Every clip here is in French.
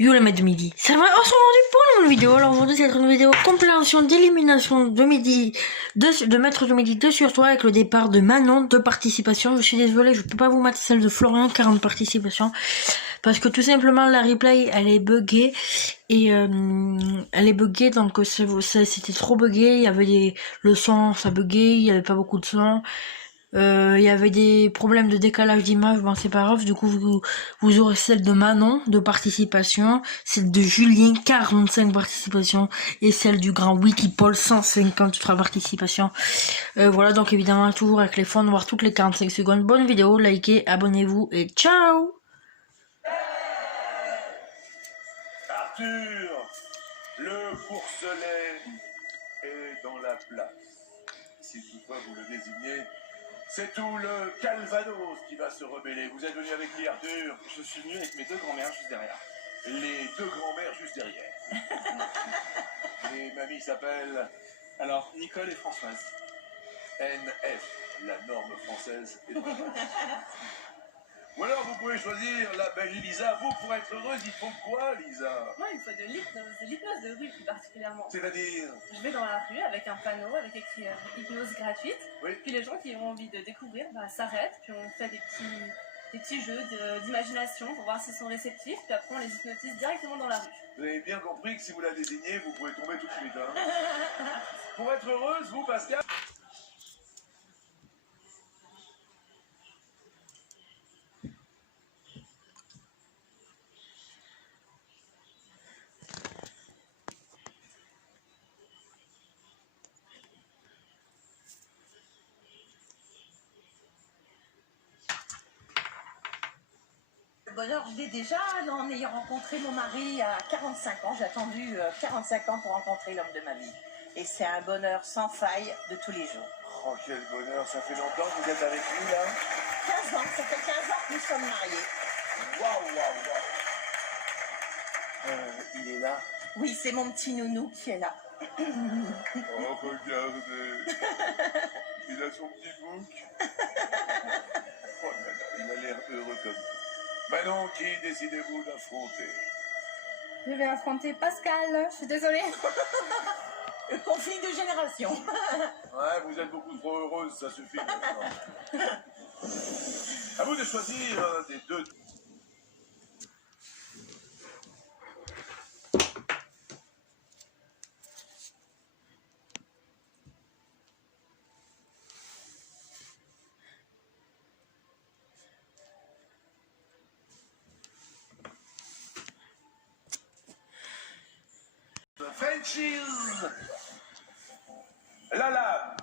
Yo les mecs de midi, ça va, on se retrouve pour une nouvelle vidéo. Alors aujourd'hui c'est une vidéo compréhension d'élimination de midi, de maître de midi 2 sur 3 avec le départ de Manon, 2 participations. Je suis désolée, je peux pas vous mettre celle de Florian, 40 participations. Parce que tout simplement la replay elle est buggée. Et elle est buggée donc c'était trop buggé, il y avait le son, ça buguait, il y avait pas beaucoup de son. Il y avait des problèmes de décalage d'image, bon c'est pas grave, du coup vous aurez celle de Manon de participation, celle de Julien 45 participations et celle du grand Wikipol 153 participations. Voilà, donc évidemment toujours avec les fonds, voir toutes les 45 secondes. Bonne vidéo, likez, abonnez-vous et ciao. Arthur, le pourcelet est dans la place. Si toutefois vous le désignez, c'est tout le Calvados qui va se rebeller. Vous êtes venu avec qui, Arthur? Je suis venu avec mes deux grands-mères juste derrière. Les deux grands-mères juste derrière. Les mamies s'appellent Alors, Nicole et Françoise. NF, la norme française. Ou alors vous pouvez choisir la belle Lisa. Vous, pour être heureuse, il faut quoi, Lisa? Moi, il faut de l'hypnose de rue plus particulièrement. C'est-à-dire? Je vais dans la rue avec un panneau avec écrit hypnose gratuite. Oui. Puis les gens qui ont envie de découvrir s'arrêtent. Puis on fait des petits jeux d'imagination pour voir s'ils sont réceptifs. Puis après on les hypnotise directement dans la rue. Vous avez bien compris que si vous la désignez, vous pouvez tomber tout de suite. Hein. Pour être heureuse, vous, Pascal? Bonheur, je l'ai déjà en ayant rencontré mon mari à 45 ans. J'ai attendu 45 ans pour rencontrer l'homme de ma vie. Et c'est un bonheur sans faille de tous les jours. Oh, quel bonheur, ça fait longtemps que vous êtes avec lui, là? 15 ans, ça fait 15 ans que nous sommes mariés. Waouh, waouh, waouh. Il est là. Oui, c'est mon petit nounou qui est là. Oh, regardez. Il a son petit bouc. Oh là là, il a l'air heureux comme tout. Manon, qui décidez-vous d'affronter? Je vais affronter Pascal, je suis désolée. Le conflit de génération. Ouais, vous êtes beaucoup trop heureuse, ça suffit maintenant. À vous de choisir un des deux. Frenchies, la lame.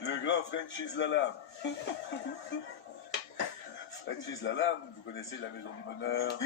Le grand Frenchies la lame. Frenchies la lame, vous connaissez la maison du bonheur.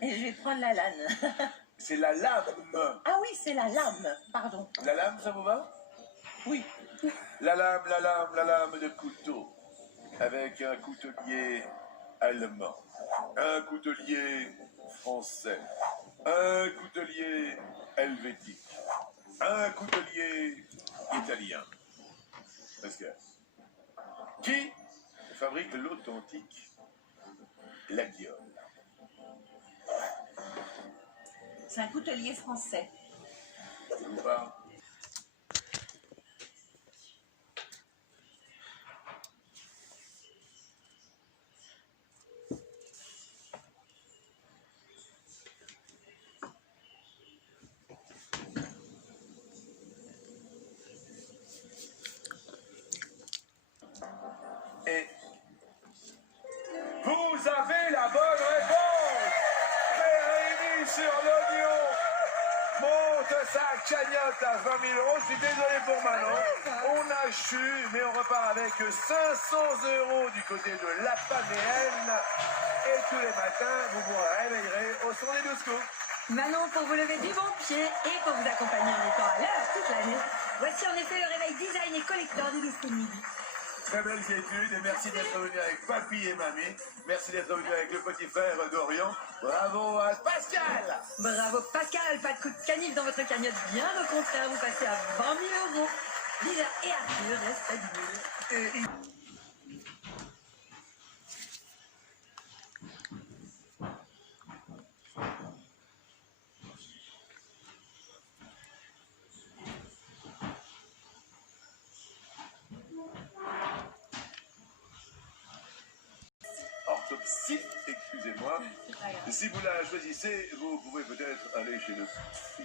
Et je vais prendre la lane. C'est la lame. Ah oui, c'est la lame, pardon. La lame, ça vous va? Oui. La lame de couteau. Avec un coutelier allemand. Un coutelier français. Un coutelier helvétique. Un coutelier italien. Pascal. Qui fabrique l'authentique la guiole? C'est un coutelier français. Ça vous parle? Et vous avez la bonne réponse. Rémi sur l'oignon monte sa cagnotte à 20 000 €. Je suis désolé pour Manon. On a chu, mais on repart avec 500 € du côté de la Paméenne. Et tous les matins, vous vous réveillerez au son des 12 coups. Manon, pour vous lever du bon pied et pour vous accompagner en étant à l'heure toute l'année, voici en effet le réveil design et collector du 12 coups de midi. Très belle étude et merci d'être venu avec papy et mamie. Merci d'être venu avec le petit frère d'Orient. Bravo à Pascal. Bravo Pascal, pas de coup de canif dans votre cagnotte, bien au contraire, vous passez à 20 000 €. Lisa et Arthur restent à 10 000. Si, excusez-moi. C'est pas grave. Si vous la choisissez, vous pouvez peut-être aller chez le psy.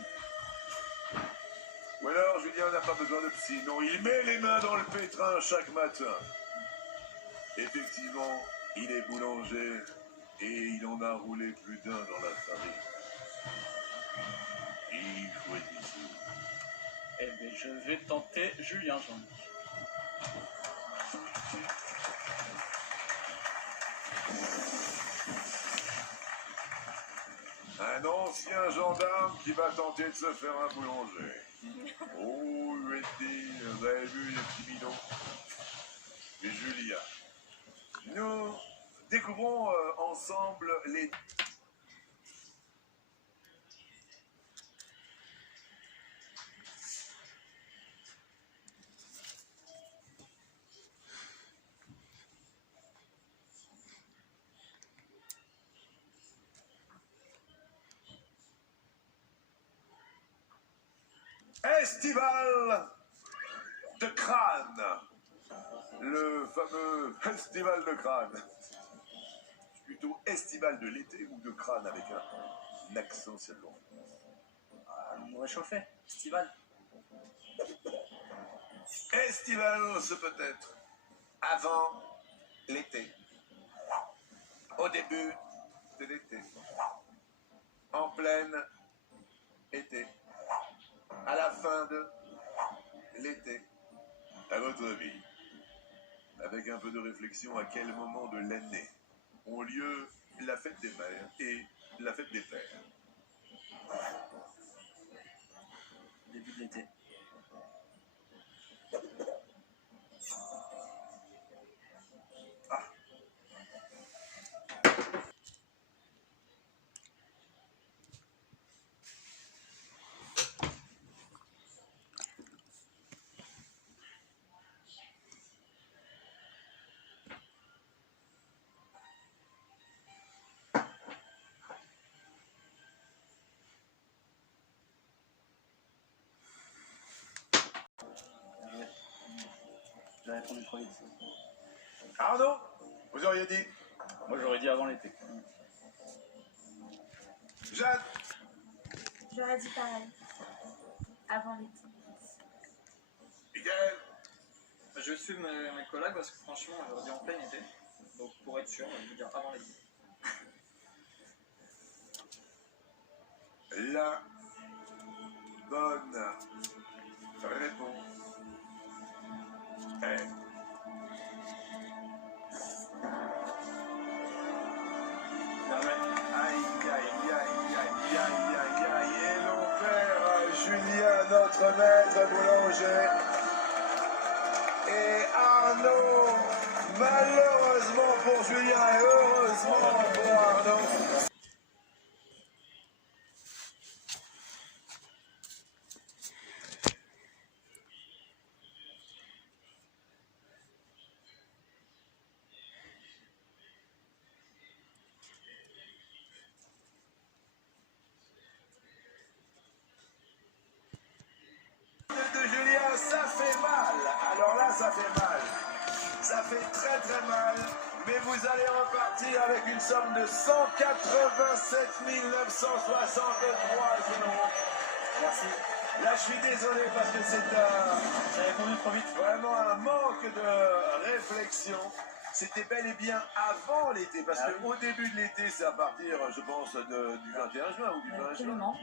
Ou alors, Julien n'a pas besoin de psy. Non, il met les mains dans le pétrin chaque matin. Effectivement, il est boulanger et il en a roulé plus d'un dans la farine. Il choisissez. Eh bien, je vais tenter Julien, Jean-Luc. Un ancien gendarme qui va tenter de se faire un boulanger. Oh, Wendy, vous avez vu les petits bidons. Et Julia. Nous découvrons ensemble les... Estival de crâne. Le fameux festival de crâne. Plutôt estival de l'été ou de crâne avec un accent seulement. On nous réchauffait. Estival. Estival, ce peut être avant l'été. Au début de l'été. En pleine été. À la fin de l'été. À votre avis, avec un peu de réflexion, à quel moment de l'année ont lieu la fête des mères et la fête des pères? Début de l'été. J'ai répondu trop vite. Arnaud, vous auriez dit Moi, j'aurais dit avant l'été. Jeanne, J'aurais dit pareil. Avant l'été. Miguel, Je suis mes collègues parce que franchement, j'aurais dit en plein été. Donc, pour être sûr, je vais dire avant l'été. la bonne réponse est... Aïe, aïe, aïe, aïe, aïe, aïe, aïe, et l'on perd Julien, notre maître boulanger, et Arnaud, malheureusement pour Julien et heureusement pour Arnaud. De Julien, ça fait mal. Alors là, ça fait mal. Ça fait très très mal. Mais vous allez repartir avec une somme de 187 963 euros. Merci. Là, je suis désolé parce que c'est J'ai répondu trop vite. vraiment un manque de réflexion. C'était bel et bien avant l'été, parce qu'au début de l'été, c'est à partir, je pense, du 21 juin ou du 20 juin. Absolument.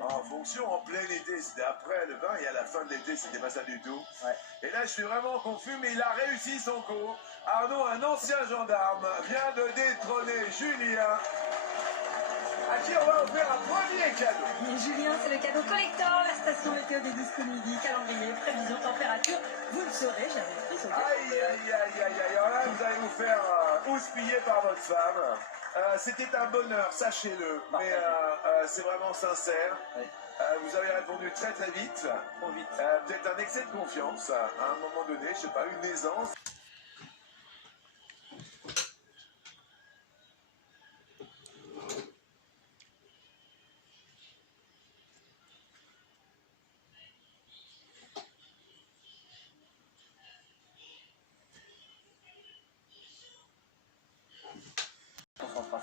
En fonction, en plein été, c'était après le 20 et à la fin de l'été, c'était pas ça du tout. Ouais. Et là, je suis vraiment confus, mais il a réussi son coup. Arnaud, un ancien gendarme, vient de détrôner Julien, à qui on va offrir un premier cadeau. Et Julien, c'est le cadeau collector, la station météo des 12 midi, calendrier, prévision, température. Vous ne saurez jamais pris au Aïe, aïe, aïe, aïe, aïe. Alors là, vous allez vous faire houspiller par votre femme. C'était un bonheur, sachez-le, mais c'est vraiment sincère. Oui. Vous avez répondu très très vite. Trop vite. Peut-être un excès de confiance à un moment donné, je sais pas, une aisance.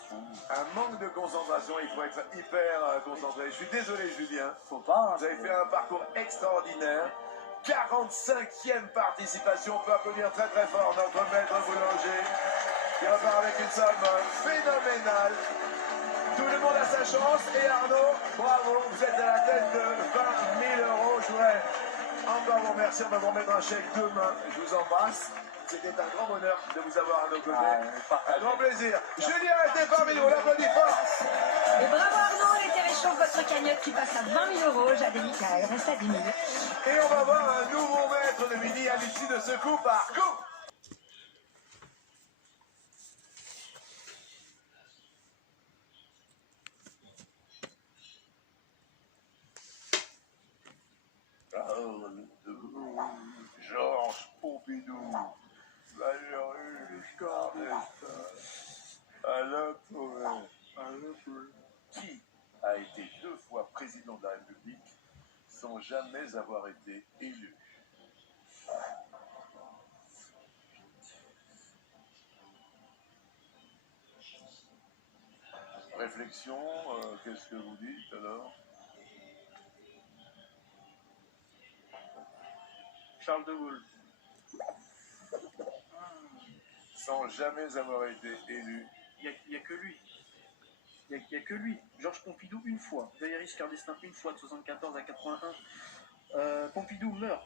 concentration. Un manque de concentration, il faut être hyper concentré. Je suis désolé Julien, Faut pas. vous avez fait un parcours extraordinaire. 45e participation, on peut applaudir très très fort notre maître boulanger qui repart avec une somme phénoménale. Tout le monde a sa chance et Arnaud, bravo, vous êtes à la tête de 20 000 euros. Je voudrais encore vous remercier, on va vous remettre un chèque demain. Je vous embrasse. C'était un grand bonheur de vous avoir à nos côtés. Un grand plaisir. Julien était parmi nous, on l'applaudit fort. Et bravo Arnaud, les réchauffe votre cagnotte qui passe à 20 000 euros. Jadélique, elle reste à 10 000. Et on va voir un nouveau maître de midi à l'issue de ce coup par coup. Georges Pompidou, Valéry Giscard d'Estaing, Alain Poher, qui a été 2 fois président de la République sans jamais avoir été élu. Réflexion, qu'est-ce que vous dites alors? Charles de Gaulle. Sans jamais avoir été élu. Il n'y a que lui. Il n'y a que lui. Georges Pompidou une fois. Valéry Giscard d'Estaing une fois de 74 à 81. Pompidou meurt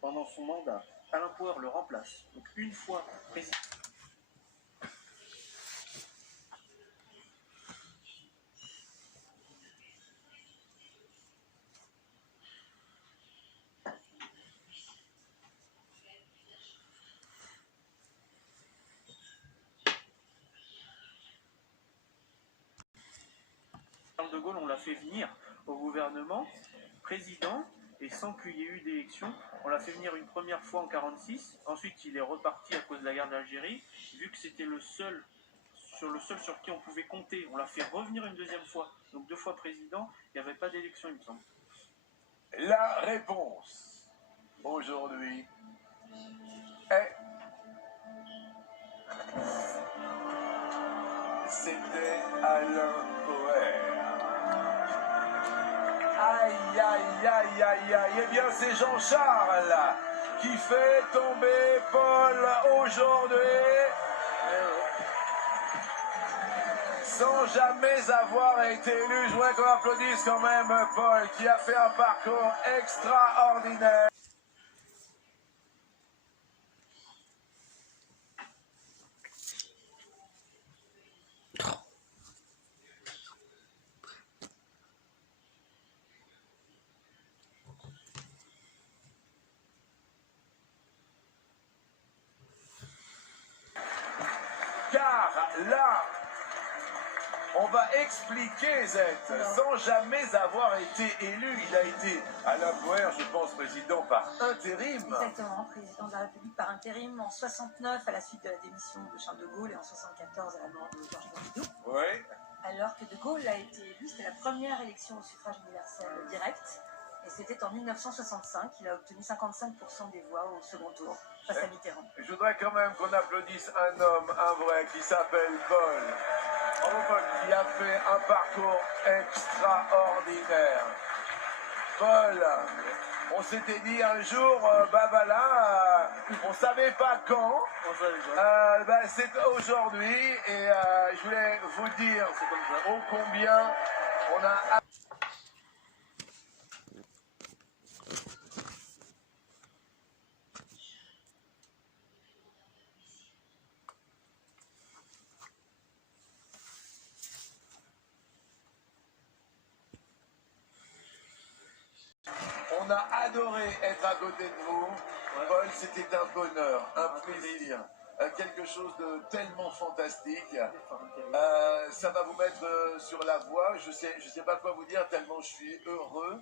pendant son mandat. Alain Poher le remplace. Donc une fois président. Charles de Gaulle, on l'a fait venir au gouvernement, président, et sans qu'il y ait eu d'élection. On l'a fait venir une première fois en 1946, ensuite il est reparti à cause de la guerre d'Algérie. Vu que c'était le seul sur qui on pouvait compter, on l'a fait revenir une deuxième fois. Donc 2 fois président, il n'y avait pas d'élection, il me semble. La réponse aujourd'hui est... C'était Alain Poher. Aïe, aïe, aïe, aïe, aïe. Eh bien, c'est Jean-Charles qui fait tomber Paul aujourd'hui. Sans jamais avoir été élu. Je voudrais qu'on applaudisse quand même Paul qui a fait un parcours extraordinaire. Car là, on va expliquer Z, sans jamais avoir été élu. Il a été Alain Poher, je pense, président par intérim. Exactement, président de la République par intérim en 69 à la suite de la démission de Charles de Gaulle et en 74 à la mort de Georges Pompidou. Oui. Alors que de Gaulle a été élu, c'était la première élection au suffrage universel direct. Et c'était en 1965, il a obtenu 55% des voix au second tour face à Mitterrand. Je voudrais quand même qu'on applaudisse un homme, un vrai, qui s'appelle Paul. Bravo Paul, qui a fait un parcours extraordinaire. Paul, on s'était dit un jour, on savait pas quand, c'est aujourd'hui, et je voulais vous dire ô combien on a... On a adoré être à côté de vous. Paul, c'était un bonheur, un plaisir, quelque chose de tellement fantastique. Ça va vous mettre sur la voie. Je sais pas quoi vous dire, tellement je suis heureux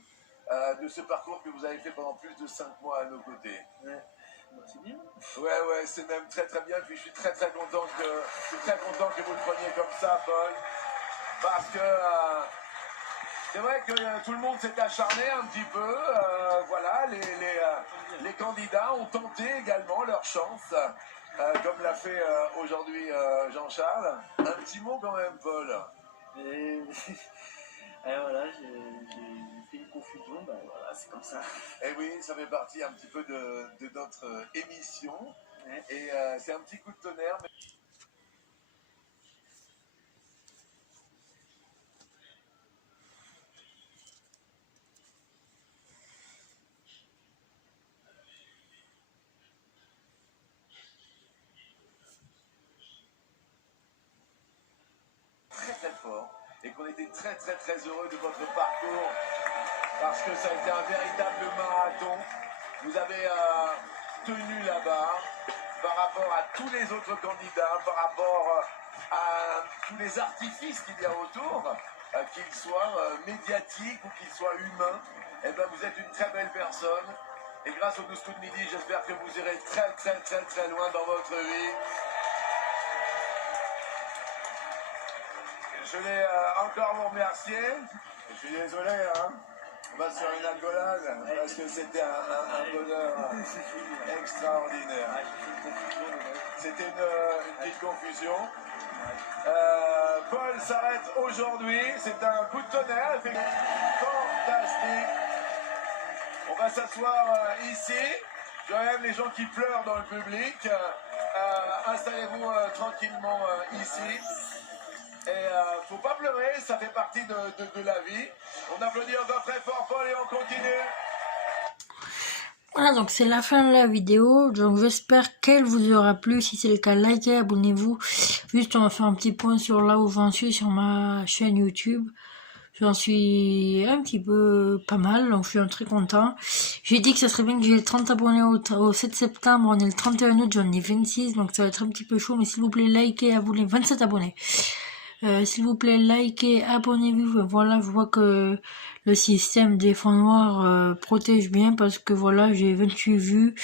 de ce parcours que vous avez fait pendant plus de 5 mois à nos côtés. C'est bien. Ouais, c'est même très très bien. Puis je suis très content que vous le preniez comme ça, Paul, parce que c'est vrai que tout le monde s'est acharné un petit peu. Voilà, les candidats ont tenté également leur chance. comme l'a fait aujourd'hui Jean-Charles. Un petit mot quand même, Paul. Et voilà, j'ai fait une confusion, ben voilà, c'est comme ça. Et oui, ça fait partie un petit peu de notre émission. Ouais. Et c'est un petit coup de tonnerre. Mais... très très fort et qu'on était très très très heureux de votre parcours parce que ça a été un véritable marathon. Vous avez tenu la barre par rapport à tous les autres candidats, par rapport à tous les artifices qu'il y a autour, qu'ils soient médiatiques ou qu'ils soient humains. Et ben vous êtes une très belle personne et grâce au 12 coups de midi, j'espère que vous irez très très très très loin dans votre vie. Je voulais encore vous remercier. Je suis désolé, hein. On va sur une accolade parce que c'était un bonheur extraordinaire. C'était une petite confusion. Paul s'arrête aujourd'hui. C'est un coup de tonnerre. Fantastique. On va s'asseoir ici. Je vois même les gens qui pleurent dans le public. Installez-vous tranquillement ici. Et faut pas pleurer, ça fait partie de la vie. On applaudit encore très fort Paul et on continue. Voilà, donc c'est la fin de la vidéo. Donc j'espère qu'elle vous aura plu. Si c'est le cas, likez, abonnez-vous. Juste on va faire un petit point sur là où j'en suis sur ma chaîne YouTube. J'en suis un petit peu pas mal, donc je suis très content. J'ai dit que ça serait bien que j'ai 30 abonnés au 7 septembre, on est le 31 août, j'en ai 26, donc ça va être un petit peu chaud, mais s'il vous plaît, likez, abonnez, 27 abonnés. S'il vous plaît, likez, abonnez-vous. Voilà, je vois que le système des fonds noirs protège bien parce que voilà, j'ai 28 vues,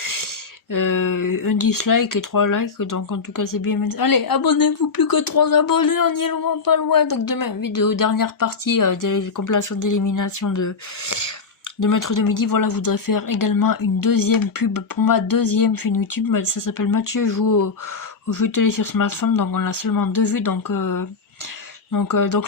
un dislike et 3 likes. Donc en tout cas, c'est bien. Allez, abonnez-vous, plus que 3 abonnés, on y est loin, pas loin. Donc demain, vidéo, dernière partie des compilations d'élimination de Maître de Midi. Voilà, je voudrais faire également une deuxième pub pour ma deuxième chaîne YouTube. Ça s'appelle Mathieu joue au jeu télé sur smartphone. Donc on a seulement 2 vues. Donc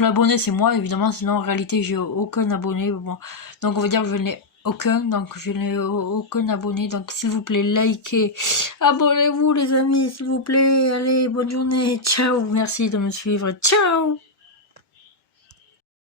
l'abonné c'est moi évidemment, sinon en réalité j'ai aucun abonné. Bon, donc on va dire que je n'ai aucun, donc je n'ai aucun abonné. Donc s'il vous plaît, likez, abonnez-vous les amis, s'il vous plaît. Allez, bonne journée, ciao, merci de me suivre, ciao.